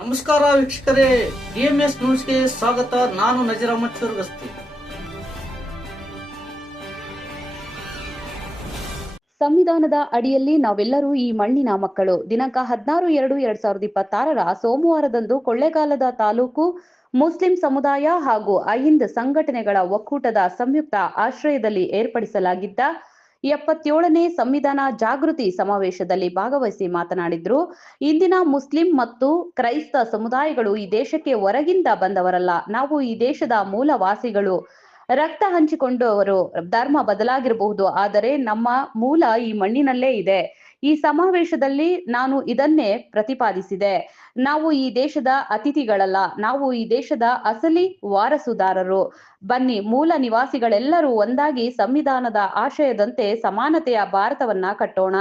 ನಮಸ್ಕಾರ ವೀಕ್ಷಕರೇ, ಡಿಎಂಎಸ್ ನ್ಯೂಸ್ಗೆ ಸ್ವಾಗತ. ನಾನು ನಜೀರ್ ಅಹಮದ್ ಚುರ್ಗಸ್ತಿ. ಸಂವಿಧಾನದ ಅಡಿಯಲ್ಲಿ ನಾವೆಲ್ಲರೂ ಈ ಮಣ್ಣಿನ ಮಕ್ಕಳು. ದಿನಾಂಕ 16/2/2026 ಸೋಮವಾರದಂದು ಕೊಳ್ಳೇಗಾಲದ ತಾಲೂಕು ಮುಸ್ಲಿಂ ಸಮುದಾಯ ಹಾಗೂ ಅಹಿಂದ್ ಸಂಘಟನೆಗಳ ಒಕ್ಕೂಟದ ಸಂಯುಕ್ತ ಆಶ್ರಯದಲ್ಲಿ ಏರ್ಪಡಿಸಲಾಗಿದ್ದ 77ನೇ ಸಂವಿಧಾನ ಜಾಗೃತಿ ಸಮಾವೇಶದಲ್ಲಿ ಭಾಗವಹಿಸಿ ಮಾತನಾಡಿದ್ರು. ಇಂದಿನ ಮುಸ್ಲಿಂ ಮತ್ತು ಕ್ರೈಸ್ತ ಸಮುದಾಯಗಳು ಈ ದೇಶಕ್ಕೆ ಹೊರಗಿಂದ ಬಂದವರಲ್ಲ. ನಾವು ಈ ದೇಶದ ಮೂಲವಾಸಿಗಳು. ರಕ್ತ ಹಂಚಿಕೊಂಡವರು. ಧರ್ಮ ಬದಲಾಗಿರಬಹುದು, ಆದರೆ ನಮ್ಮ ಮೂಲ ಈ ಮಣ್ಣಿನಲ್ಲೇ ಇದೆ. ಈ ಸಮಾವೇಶದಲ್ಲಿ ನಾನು ಇದನ್ನೇ ಪ್ರತಿಪಾದಿಸಿದೆ. ನಾವು ಈ ದೇಶದ ಅತಿಥಿಗಳಲ್ಲ, ನಾವು ಈ ದೇಶದ ಅಸಲಿ ವಾರಸುದಾರರು. ಬನ್ನಿ, ಮೂಲ ನಿವಾಸಿಗಳೆಲ್ಲರೂ ಒಂದಾಗಿ ಸಂವಿಧಾನದ ಆಶಯದಂತೆ ಸಮಾನತೆಯ ಭಾರತವನ್ನ ಕಟ್ಟೋಣ.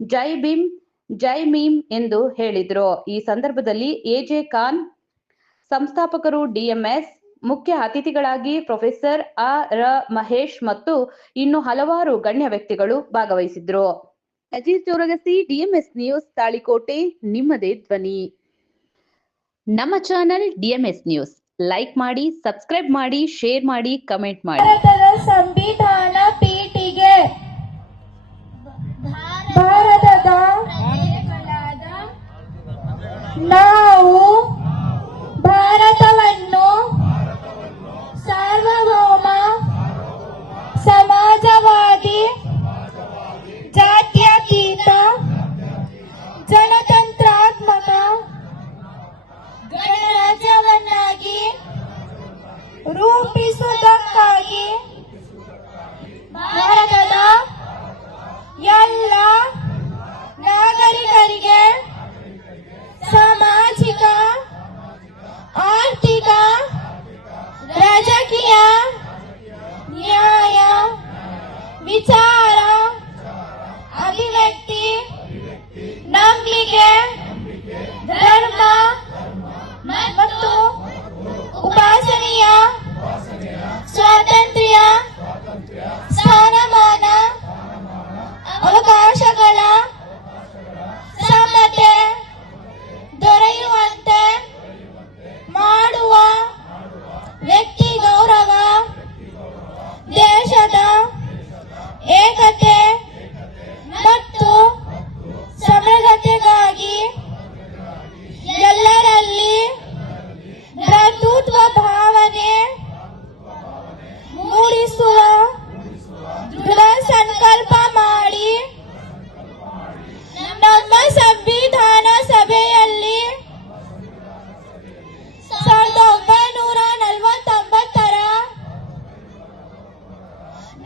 ಜೈ ಭೀಮ್, ಜೈ ಮೀಮ್ ಎಂದು ಹೇಳಿದ್ರು. ಈ ಸಂದರ್ಭದಲ್ಲಿ ಎಜೆ ಖಾನ್, ಸಂಸ್ಥಾಪಕರು ಡಿಎಂಎಸ್, ಮುಖ್ಯ ಅತಿಥಿಗಳಾಗಿ ಪ್ರೊಫೆಸರ್ ರ ಮಹೇಶ್ ಮತ್ತು ಇನ್ನು ಹಲವಾರು ಗಣ್ಯ ವ್ಯಕ್ತಿಗಳು ಭಾಗವಹಿಸಿದ್ರು. ನಜೀರ್ ಚೋರಗಸ್ತಿ, ಡಿಎಂಎಸ್ ನ್ಯೂಸ್, ತಾಳಿಕೋಟೆ, ನಿಮ್ಮದೇ ಧ್ವನಿ. ನಮ್ಮ ಚಾನೆಲ್ ಡಿಎಂಎಸ್ ನ್ಯೂಸ್ ಲೈಕ್ ಮಾಡಿ, ಸಬ್ಸ್ಕ್ರೈಬ್ ಮಾಡಿ, ಶೇರ್ ಮಾಡಿ, ಕಮೆಂಟ್ ಮಾಡಿ. ಭಾರತದ ಸಂವಿಧಾನ ಪೀಠಿಗೆ ಭಾರತದ ನಾವು ಭಾರತವನ್ನು ಸಾರ್ವಭೌಮ ಸಮಾಜವಾದಿ ಜಾತ್ಯತೀತ ಜನತಂತ್ರಾತ್ಮಕ ಗಣರಾಜ್ಯವನ್ನಾಗಿ ರೂಪಿಸುವುದಕ್ಕಾಗಿ ಭಾರತದ ಎಲ್ಲ ನಾಗರಿಕರಿಗೆ ಸಾಮಾಜಿಕ, ಆರ್ಥಿಕ, ರಾಜಕೀಯ ನ್ಯಾಯ, ವಿಚಾರ, ಅಭಿವ್ಯಕ್ತಿ, ನಂಬಿಕೆ, ಧರ್ಮ ಮತ್ತು ಉಪಾಸನೆಯ ಸ್ವಾತಂತ್ರ್ಯ, ಸ್ಥಾನಮಾನ, ಅವಕಾಶಗಳ ಸಮತೆ ದೊರೆಯುವಂತೆ ಮಾಡುವ ವ್ಯಕ್ತಿ ಗೌರವ, ದೇಶದ ಏಕತೆ ಮತ್ತು ಸಮಗ್ರತೆಗಾಗಿ ಎಲ್ಲರಲ್ಲಿ ಭ್ರಾತೃತ್ವ ಭಾವನೆ ಮೂಡಿಸುವ ದೃಢ ಸಂಕಲ್ಪ ಮಾಡಿ ನಮ್ಮ ಸಂವಿಧಾನ ಸಭೆಯಲ್ಲಿ 1949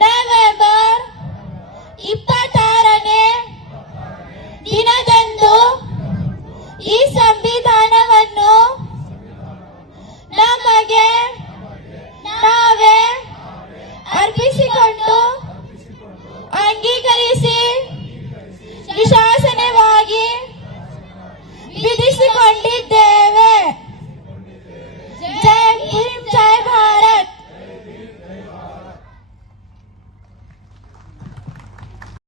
ನವೆಂಬರ್ 26ನೇ ದಿನದಂದು ಈ ಸಂವಿಧಾನವನ್ನು ನಮಗೆ ನಾವೇ ಅರ್ಪಿಸಿಕೊಂಡು ಅಂಗೀಕರಿಸಿ ವಿಶಾಸನವಾಗಿ ವಿಧಿಸಿಕೊಂಡಿದ್ದೇವೆ.